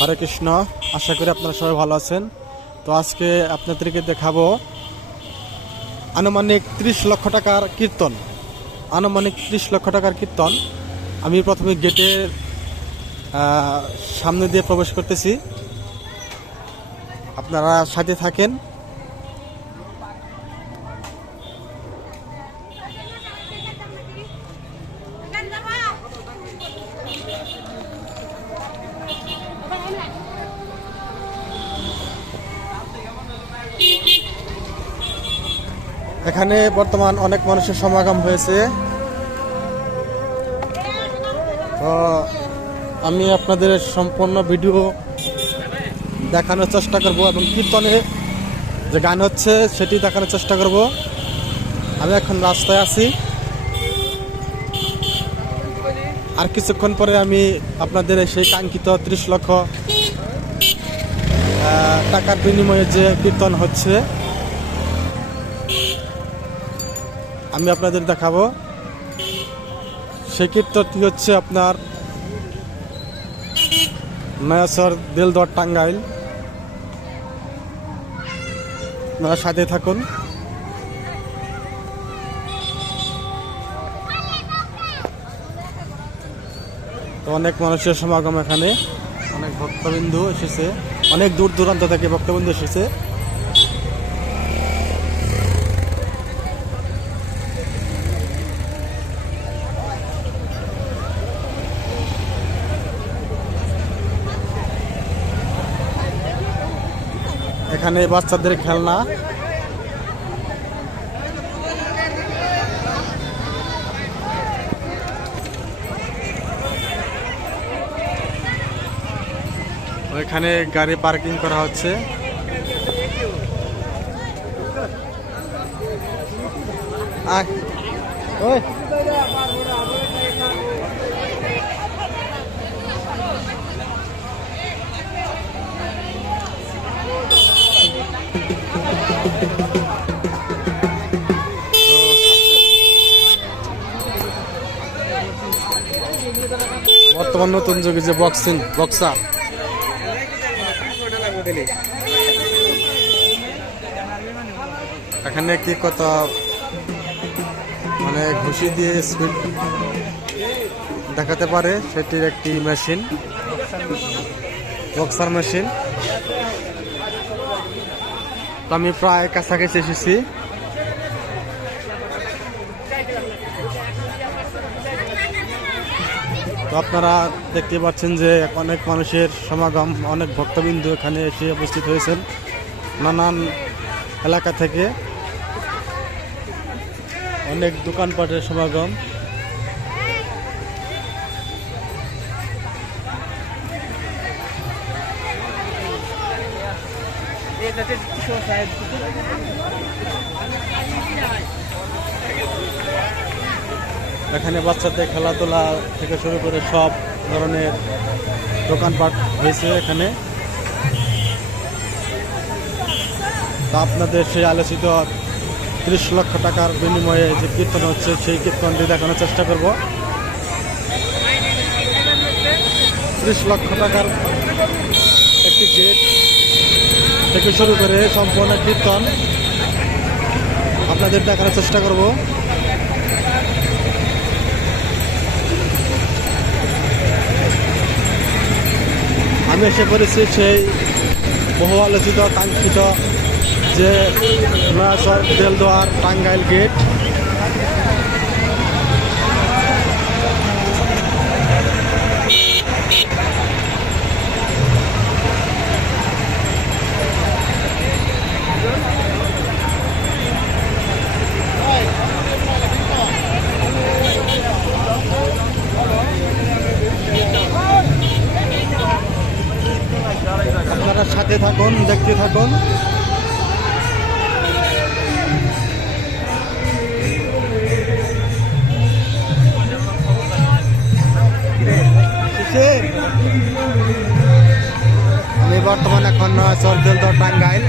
হরে কৃষ্ণ, আশা করি আপনারা সবাই ভালো আছেন। তো আজকে আপনাদেরকে দেখাবো আনুমানিক ত্রিশ লক্ষ টাকার কীর্তন। আনুমানিক ত্রিশ লক্ষ টাকার কীর্তন। আমি প্রথমে গেটের সামনে দিয়ে প্রবেশ করতেছি। আপনারা সাথে থাকেন। এখানে বর্তমান অনেক মানুষের সমাগম হয়েছে। আমি আপনাদের সম্পূর্ণ ভিডিও দেখানোর চেষ্টা করব এবং কীর্তনে যে গান হচ্ছে সেটি দেখানোর চেষ্টা করব। আমি এখন রাস্তায় আছি। আর কিছুক্ষণ পরে আমি আপনাদের সেই কাঙ্ক্ষিত ত্রিশ লক্ষ টাকার বিনিময়ে যে কীর্তন হচ্ছে আমি আপনাদের দেখাবো। সেই কীর্তনটি হচ্ছে আপনার নয়াসর দিলদর টাঙ্গাইল। আপনারা সাথে থাকুন। তো অনেক মানুষের সমাগম এখানে। অনেক ভক্তবিন্দু এসেছে। অনেক দূর দূরান্ত থেকে ভক্তবিন্দু এসেছে। এখানে বাচ্চাদের খেলনা এখানে গাড়ি পার্কিং করা হচ্ছে। ওই। বর্তমান নতুন যুগে যে বক্সিং বক্সার এখানে কি কত মানে ঘুষি দিয়ে স্পিড দেখাতে পারে, সেটির একটি মেশিন বক্সার মেশিন তো আমি প্রায় কাছাকাছি এসেছি। তো আপনারা দেখতে পাচ্ছেন যে অনেক মানুষের সমাগম, অনেক ভক্তবিন্দু এখানে এসে উপস্থিত হয়েছেন নানান এলাকা থেকে। অনেক দোকানপাটের সমাগম। এখানে বাচ্চাদের খেলাধুলা থেকে শুরু করে সব ধরনের দোকানপাট হয়েছে এখানে। তা আপনাদের সেই আলোচিত ত্রিশ লক্ষ টাকার বিনিময়ে যে কীর্তন হচ্ছে, সেই কীর্তনটি দেখানোর চেষ্টা করব। ত্রিশ লক্ষ টাকার একটি গেট থেকে শুরু করে সম্পূর্ণ কীর্তন আপনাদের দেখার চেষ্টা করব। আমি এসে করেছি সেই বহু আলোচিত, কাঙ্ক্ষিত যে দেলদোয়ার টাঙ্গাইল গেট সরদেল টাঙ্গাইল।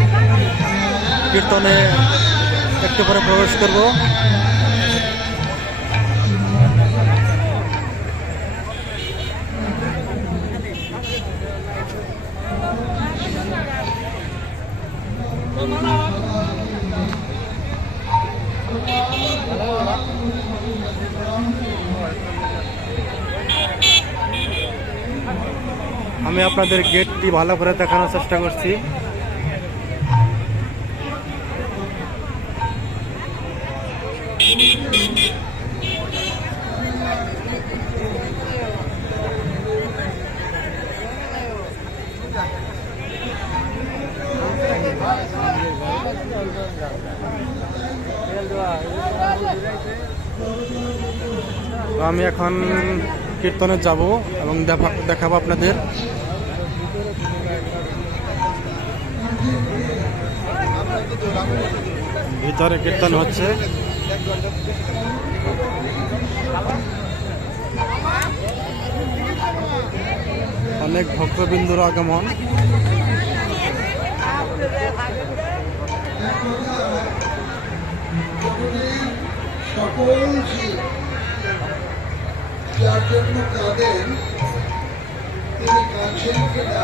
কীর্তনে একটু পরে প্রবেশ করব। আমি আপনাদের গেটটি ভালো করে দেখানোর চেষ্টা করছি। আমি এখন কীর্তনে যাব এবং দেখা- দেখাবো আপনাদের। ভিতরে কীর্তন হচ্ছে। অনেক ভক্তবিন্দুর আগমন। সকল জন্য কাঁদেন তিনি কিনা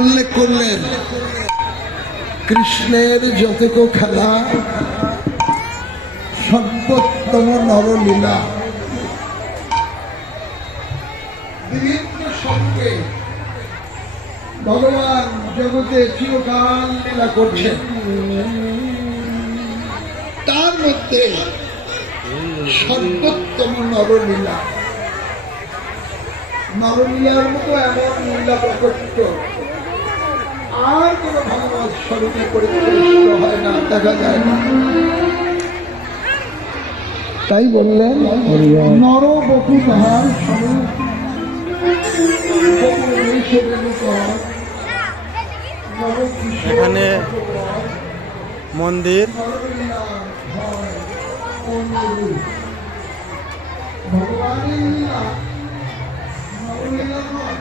উল্লেখ করলেন, কৃষ্ণের যতক খেলা, সর্বোত্তম নরলীলা। বিভিন্ন সঙ্গে ভগবান জগতে চিরকাল লীলা করছেন। তার মধ্যে সর্বোত্তম নরলীলা নরলীলার মতো এমন লীলা প্রকট আর কোন ভগবত স্বরূপে হয় না দেখা যায় না। তাই বললেন নর বপু তাহার এখানে মন্দির। ভগবানের লীলা নরলীলা নয়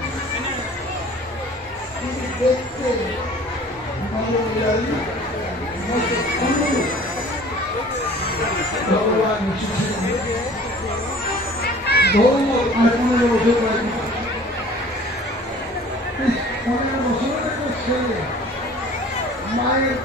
কিন্তু দেখতে। ভগবান ধর্ম আর পনেরো বছর ছেলে মায়ের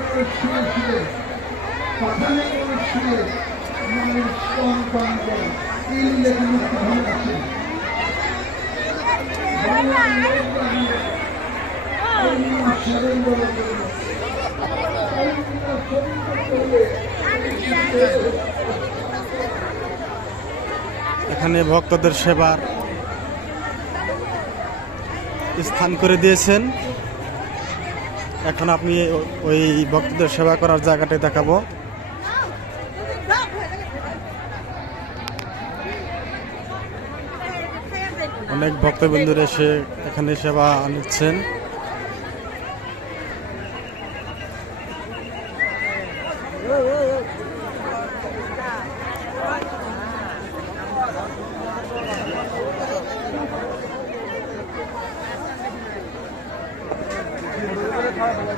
এখানে ভক্তদের সেবার স্থান করে দিয়েছেন। এখন আপনি ওই ভক্তদের সেবা করার জায়গাটাই দেখাবো। অনেক ভক্তবৃন্দুর এসে এখানে সেবা নিচ্ছেন।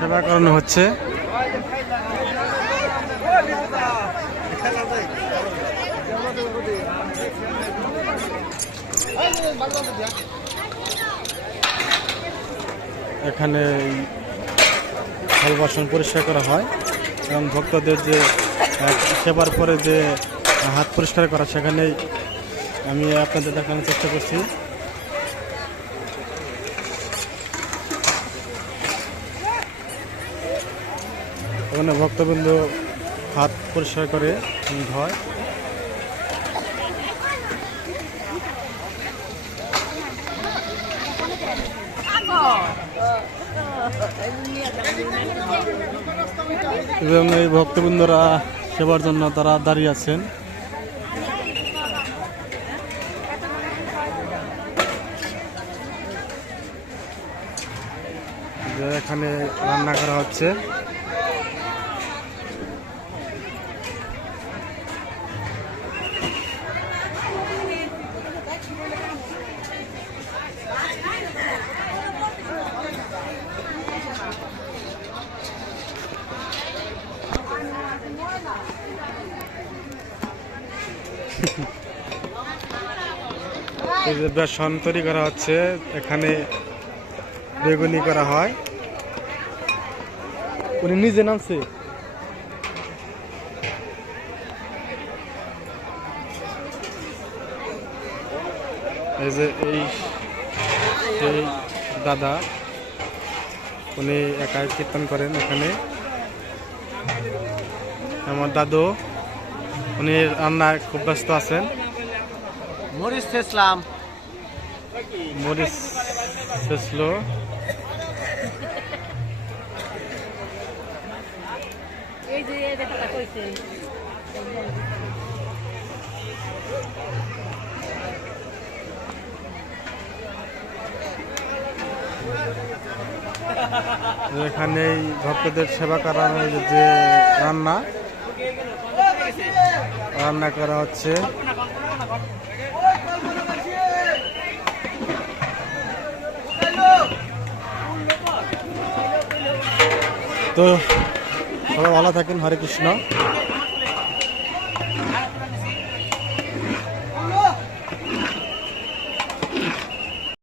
সেবা করানো হচ্ছে। এখানে ফল বাসন পরিষ্কার করা হয় এবং ভক্তদের যে সেবার পরে যে হাত পরিষ্কার করা সেখানেই আমি আপনাদের দেখানোর চেষ্টা করছি। এখানে ভক্তবৃন্দ হাত পরিষ্কার করে ধয় এবং এই ভক্তবৃন্দরা সেবার জন্য তারা দাঁড়িয়ে আছেন। এখানে রান্না করা হচ্ছে। এই তৈরি করা হচ্ছে, এখানে বেগুনি করা হয়। উনি নিজে নামছে। এই যে এই সেই দাদা, উনি একাই কীর্তন করেন এখানে। আমার দাদু, উনি রান্নায় খুব ব্যস্ত আছেন। মরিচ ছেঁচলাম। মরিচ শেষলো কইছে এখানে ভক্তদের সেবা করানোর যে রান্না। রান্না করা হচ্ছে। তো সবাই ভালো থাকেন হরে কৃষ্ণ।